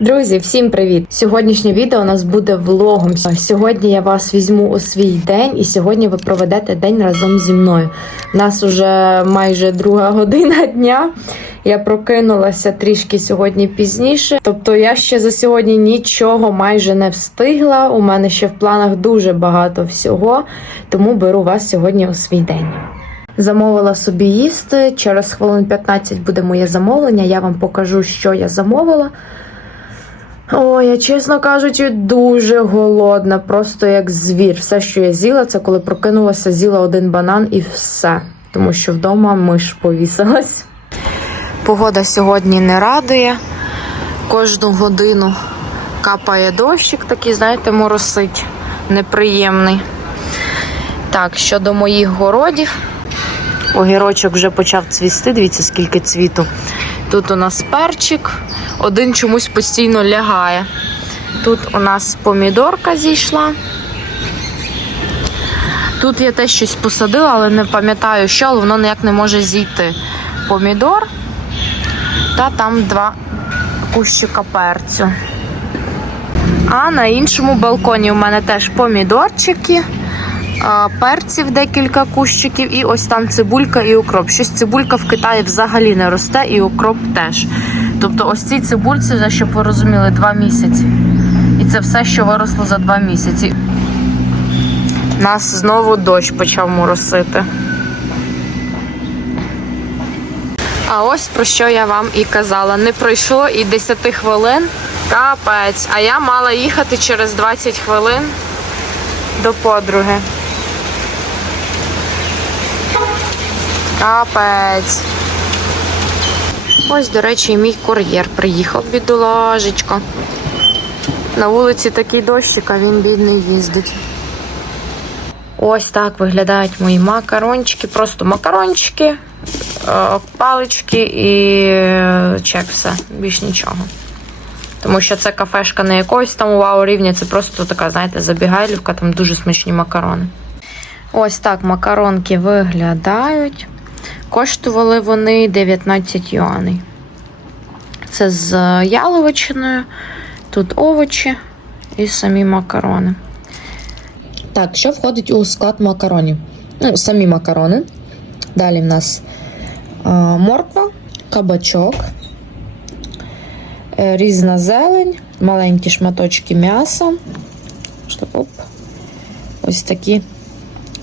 Друзі, всім привіт! Сьогоднішнє відео у нас буде влогом. Сьогодні я вас візьму у свій день, і сьогодні ви проведете день разом зі мною. У нас уже майже друга година дня. Я прокинулася трішки сьогодні пізніше. Тобто я ще за сьогодні нічого майже не встигла. У мене ще в планах дуже багато всього, тому беру вас сьогодні у свій день. Замовила собі їсти. Через хвилин 15 буде моє замовлення. Я вам покажу, що я замовила. Ой, я, чесно кажучи, дуже голодна, просто як звір. Все, що я з'їла, це коли прокинулася, з'їла один банан і все. Тому що вдома миш повісилась. Погода сьогодні не радує. Кожну годину капає дощик, такий, знаєте, моросить неприємний. Так, щодо моїх городів. Огірочок вже почав цвісти. Дивіться, скільки цвіту. Тут у нас перчик, один чомусь постійно лягає. Тут у нас помідорка зійшла. Тут я теж щось посадила, але не пам'ятаю, що, але воно ніяк не може зійти. Помідор та там два кущика перцю. А на іншому балконі у мене теж помідорчики, перців декілька кущиків, і ось там цибулька і укроп. Щось цибулька в Китаї взагалі не росте, і укроп теж. Тобто, ось ці цибульці, щоб ви розуміли, два місяці. І це все, що виросло за два місяці. Нас знову дощ почав моросити. А ось про що я вам і казала. Не пройшло і 10 хвилин. Капець. А я мала їхати через 20 хвилин до подруги. Капець. Ось, до речі, мій кур'єр приїхав, бідолажечко. На вулиці такий дощик, а він бідний їздить. Ось так виглядають мої макарончики. Просто макарончики, е, палички і е, чек все. Більш нічого. Тому що це кафешка не якогось там вау рівня, це просто така, знаєте, забігайлівка, там дуже смачні макарони. Ось так макаронки виглядають. Коштували вони 19 юаней. Це з яловичиною, тут овочі і самі макарони. Так, що входить у склад макаронів? Ну, самі макарони. Далі в нас а, морква, кабачок, е, різна зелень, маленькі шматочки м'яса. Ось такі,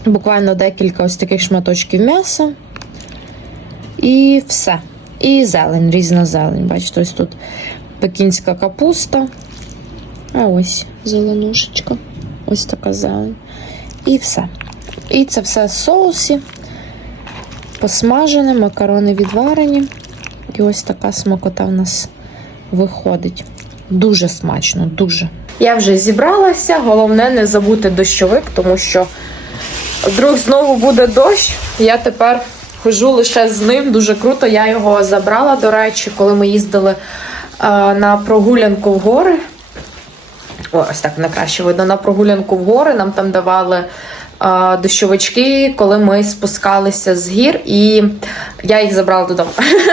буквально декілька ось таких шматочків м'яса. І все. І зелень, різна зелень. Бачите, ось тут пекінська капуста. А ось зеленушечка. Ось така зелень. І все. І це все в соусі. Посмажене, макарони відварені. І ось така смакота в нас виходить. Дуже смачно, дуже. Я вже зібралася, головне не забути дощовик, тому що вдруг знову буде дощ. Я тепер хожу лише з ним. Дуже круто. Я його забрала, до речі, коли ми їздили е, на прогулянку в гори. Ось так не краще видно на прогулянку в гори. Нам там давали а, дощовички, коли ми спускалися з гір, і я їх забрала додому.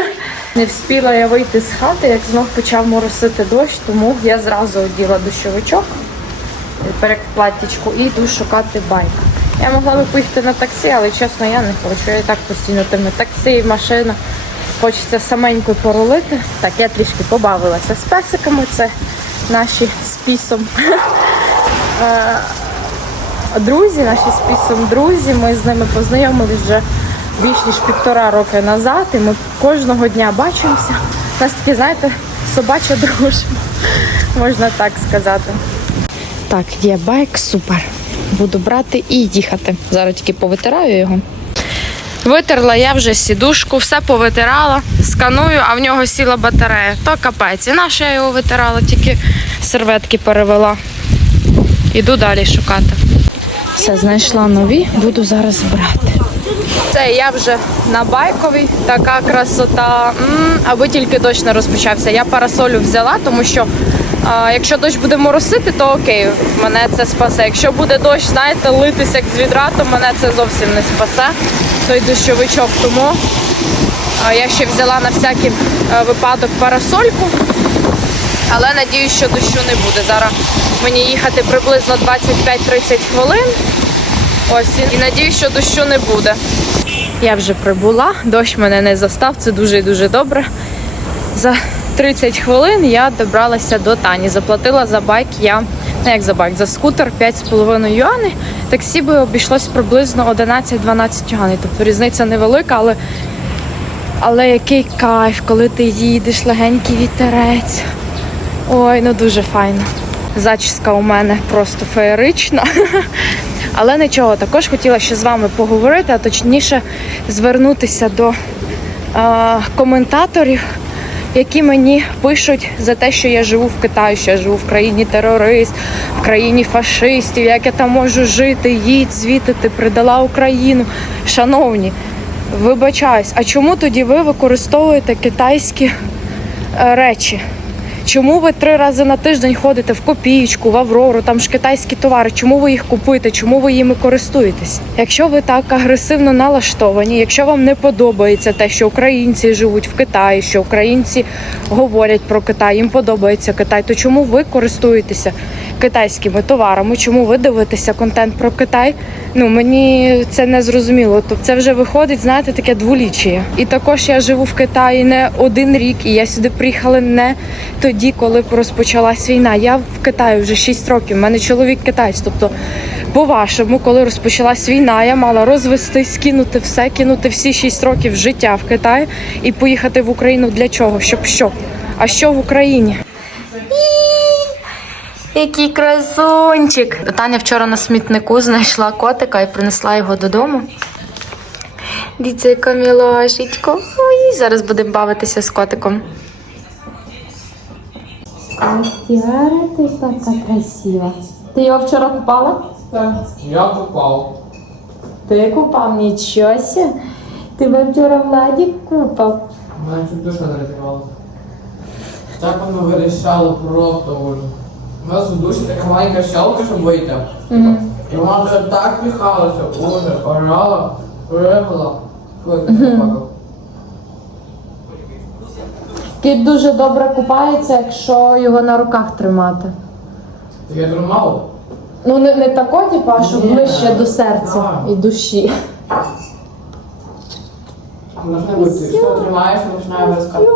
Не встигла я вийти з хати, як знов почав моросити дощ, тому я зразу оділа дощовичок, перекплаттячку і йду шукати байка. Я могла би поїхати на таксі, але чесно, я не хочу. Я і так постійно тими таксі, машина. Хочеться саменько порулити. Так, я трішки побавилася з песиками. Це наші з пісом е, друзі, наші з пісом друзі. Ми з ними познайомились вже більш ніж півтора роки назад, і ми кожного дня бачимося. У нас такі, знаєте, собача дружба, можна так сказати. Так, є байк, супер. Буду брати і їхати. Зараз тільки повитираю його. Витерла я вже сідушку, все повитирала, сканую, а в нього сіла батарея. То капець. І наша я його витирала, тільки серветки перевела. Іду далі шукати. Все, знайшла нові, буду зараз брати. Це я вже на байковій, така красота. М, аби тільки дощ не розпочався. Я парасолю взяла, тому що а, якщо дощ буде моросити, то окей, мене це спасе. Якщо буде дощ, знаєте, литися як з відра, то мене це зовсім не спасе. Той дощовичок. Тому а, я ще взяла на всякий е, випадок парасольку. Але надіюсь, що дощу не буде. Зараз мені їхати приблизно 25-30 хвилин. Ось і надіюсь, що дощу не буде. Я вже прибула, дощ мене не застав, це дуже і дуже добре. За 30 хвилин я добралася до Тані. Заплатила за байк я, ну як за байк, за скутер 5,5 юаней. Таксі би обійшлось приблизно 11-12 юаней. Тобто різниця невелика, але, але який кайф, коли ти їдеш, легенький вітерець. Ой, ну дуже файно. Зачіска у мене просто феєрична. Але нічого, також хотіла ще з вами поговорити, а точніше звернутися до е, коментаторів, які мені пишуть за те, що я живу в Китаї, що я живу в країні терорист, в країні фашистів, як я там можу жити, їдь звідти, ти придала Україну. Шановні, вибачаюсь, а чому тоді ви використовуєте китайські е, речі? Чому ви три рази на тиждень ходите в копієчку, в Аврору, там ж китайські товари? Чому ви їх купуєте? Чому ви їми користуєтесь? Якщо ви так агресивно налаштовані, якщо вам не подобається те, що українці живуть в Китаї, що українці говорять про Китай, їм подобається Китай, то чому ви користуєтеся китайськими товарами? Чому ви дивитеся контент про Китай? Ну мені це не зрозуміло. Тобто це вже виходить, знаєте, таке дволічіє. І також я живу в Китаї не один рік, і я сюди приїхала не тоді, коли розпочалась війна. Я в Китаї вже 6 років. У мене чоловік китаєць. Тобто, по-вашому, коли розпочалась війна, я мала розвестись, кинути все, кинути всі 6 років життя в Китаї і поїхати в Україну для чого? Щоб що? А що в Україні? Який красунчик! Таня вчора на смітнику знайшла котика і принесла його додому. Дивіться, яка мілашечко. Ой, зараз будемо бавитися з котиком. Костяра, ти така красива. Ти його вчора купала? Так, я попав. Ти купав нічого. Тебе вчора Владік купав. Мене чуть душа не розірвала. Так воно вирішало просто ужас. У нас у душі така маленька щелка, щоб вийти. І вона вже так піхалася, ужас, орала, плакав. Кіт дуже добре купається, якщо його на руках тримати. Я тримав. Ну, не, не тако, типу, а щоб Ні. ближче до серця і душі. Можна бути, що тримаєш, починає вискати.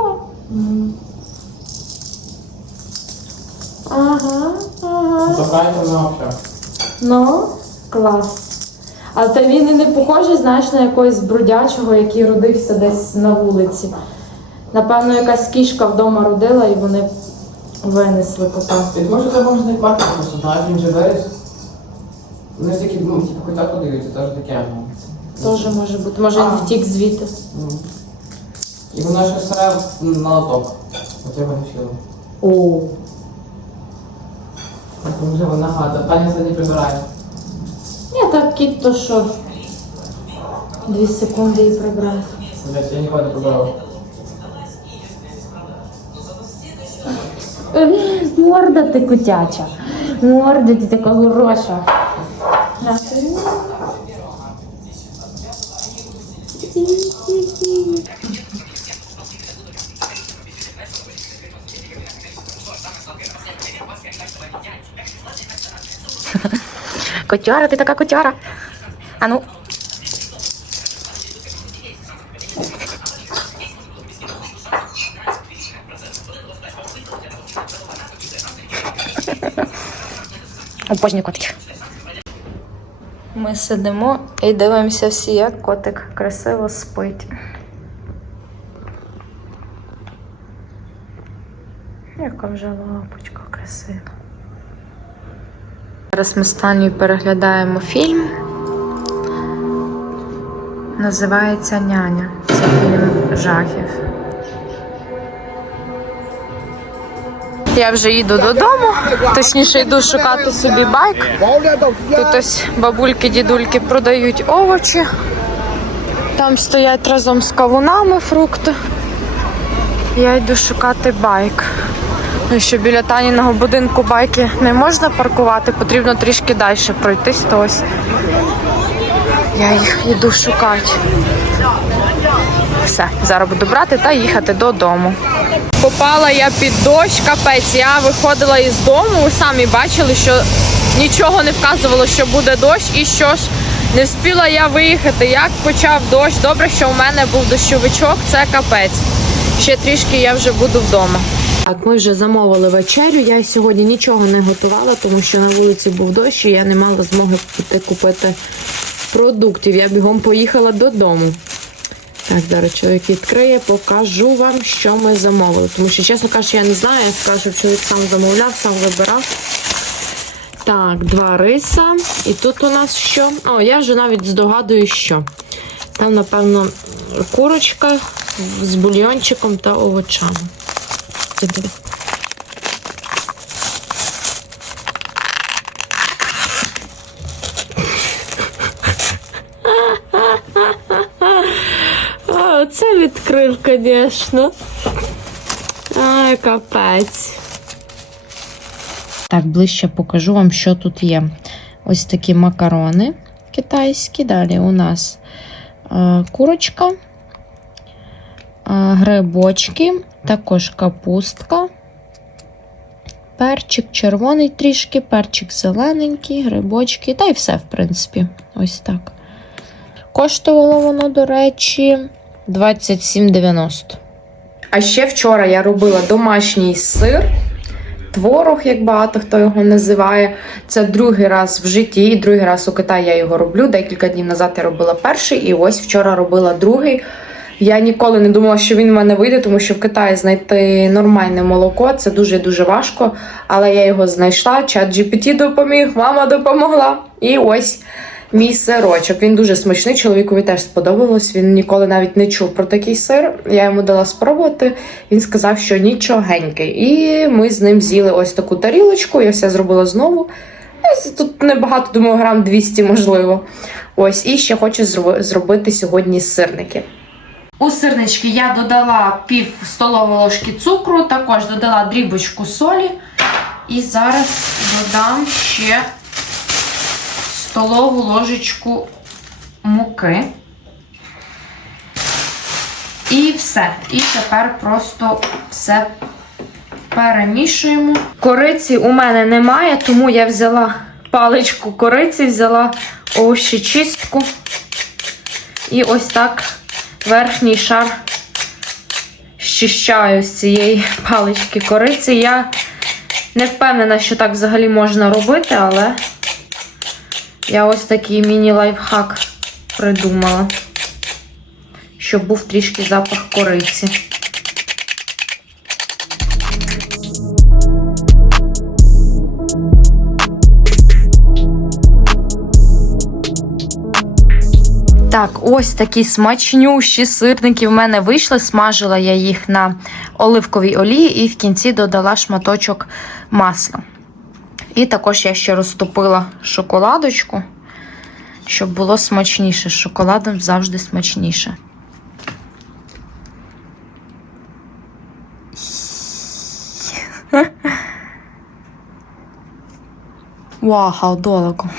Ага, ага. Забирайте мене взагалі. Ну, клас. А та він і не похожий, знаєш, на якогось бродячого, який родився десь на вулиці. Напевно, якась кішка вдома родила і вони винесли кота. Думаю, що це може не парк просто, знаєш, він же виріс. Вони ж такі, ну, типу, хоча подивляться, теж таке. ну. Теж може бути. Може він втік звідти. Ну. І вона ще сре на лоток. Оце лишило. О. Так вже вона гада. Таня сьогодні прибирає. Ні, так кіт то що. Дві секунди і прибрав. Блять, я ніколи не прибирав. Морда ти котяча. Морда ти така хороша. Котяра, ти така котяра. А ну. Обожнюю котиків. Ми сидимо і дивимося всі, як котик красиво спить. Яка вже лапочка красива. Зараз ми з Танею переглядаємо фільм. Називається Няня. Це фільм жахів. Я вже їду додому, точніше йду шукати собі байк. Тут ось бабульки, дідульки продають овочі. Там стоять разом з кавунами фрукти. Я йду шукати байк. Ну, що біля Таніного будинку байки не можна паркувати, потрібно трішки далі пройтись, то ось я їх йду шукати. Все, зараз буду брати та їхати додому. Попала я під дощ, капець. Я виходила із дому. Самі бачили, що нічого не вказувало, що буде дощ. І що ж, не встигла я виїхати. Як почав дощ, добре, що у мене був дощовичок, це капець. Ще трішки я вже буду вдома. Так, ми вже замовили вечерю. Я сьогодні нічого не готувала, тому що на вулиці був дощ, і я не мала змоги піти купити продуктів. Я бігом поїхала додому. Так, зараз чоловік відкриє, покажу вам, що ми замовили. Тому що, чесно кажучи, я не знаю, я скажу, щоб чоловік сам замовляв, сам вибирав. Так, два риса. І тут у нас що? О, я вже навіть здогадую, що. Там, напевно, курочка з бульйончиком та овочами. Це відкрив, звісно. Ай, капець. Так, ближче покажу вам, що тут є. Ось такі макарони китайські. Далі у нас курочка, е, грибочки, також капустка, перчик червоний трішки, перчик зелененький, грибочки, та й все, в принципі. Ось так. Коштувало воно, до речі, 27,90. А ще вчора я робила домашній сир. Творог, як багато хто його називає. Це другий раз в житті, другий раз у Китаї я його роблю. Декілька днів назад я робила перший, і ось вчора робила другий. Я ніколи не думала, що він в мене вийде, тому що в Китаї знайти нормальне молоко це дуже дуже важко. Але я його знайшла. Чат GPT допоміг, мама допомогла. І ось мій сирочок. Він дуже смачний. Чоловікові теж сподобалось. Він ніколи навіть не чув про такий сир. Я йому дала спробувати. Він сказав, що нічогенький. І ми з ним з'їли ось таку тарілочку. Я все зробила знову. Тут небагато, думаю, грам 200, можливо. Ось, і ще хочу зробити сьогодні сирники. У сирнички я додала пів столової ложки цукру, також додала дрібочку солі. І зараз додам ще столову ложечку муки. І все. І тепер просто все перемішуємо. Кориці у мене немає, тому я взяла паличку кориці, взяла овощечистку. І ось так верхній шар щищаю з цієї палички кориці. Я не впевнена, що так взагалі можна робити, але я ось такий міні-лайфхак придумала, щоб був трішки запах кориці. Так, ось такі смачнющі сирники в мене вийшли. Смажила я їх на оливковій олії і в кінці додала шматочок масла. І також я ще розтопила шоколадочку, щоб було смачніше. Шоколадом завжди смачніше. Вау, дорого.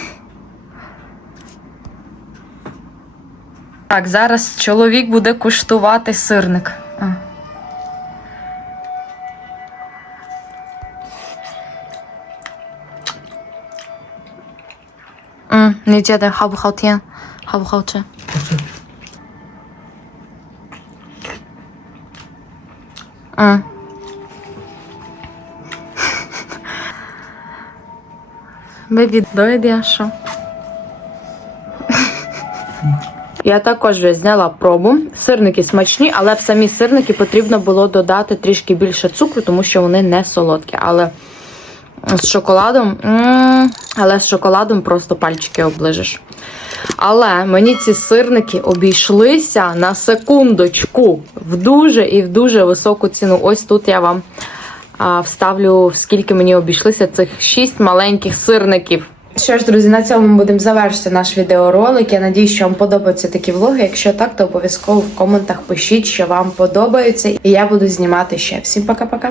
Так, зараз чоловік буде куштувати сирник. А. Mm, 你觉得好不好听？好不好吃？嗯。Бебі, дойде, що? Я також вже зняла пробу. Сирники смачні, але в самі сирники потрібно було додати трішки більше цукру, тому що вони не солодкі. Але з шоколадом, але з шоколадом просто пальчики оближиш. Але мені ці сирники обійшлися на секундочку в дуже і в дуже високу ціну. Ось тут я вам вставлю, скільки мені обійшлися цих шість маленьких сирників. Що ж, друзі, на цьому ми будемо завершити наш відеоролик. Я надію, що вам подобаються такі влоги. Якщо так, то обов'язково в коментах пишіть, що вам подобається, і я буду знімати ще. Всім пока-пока.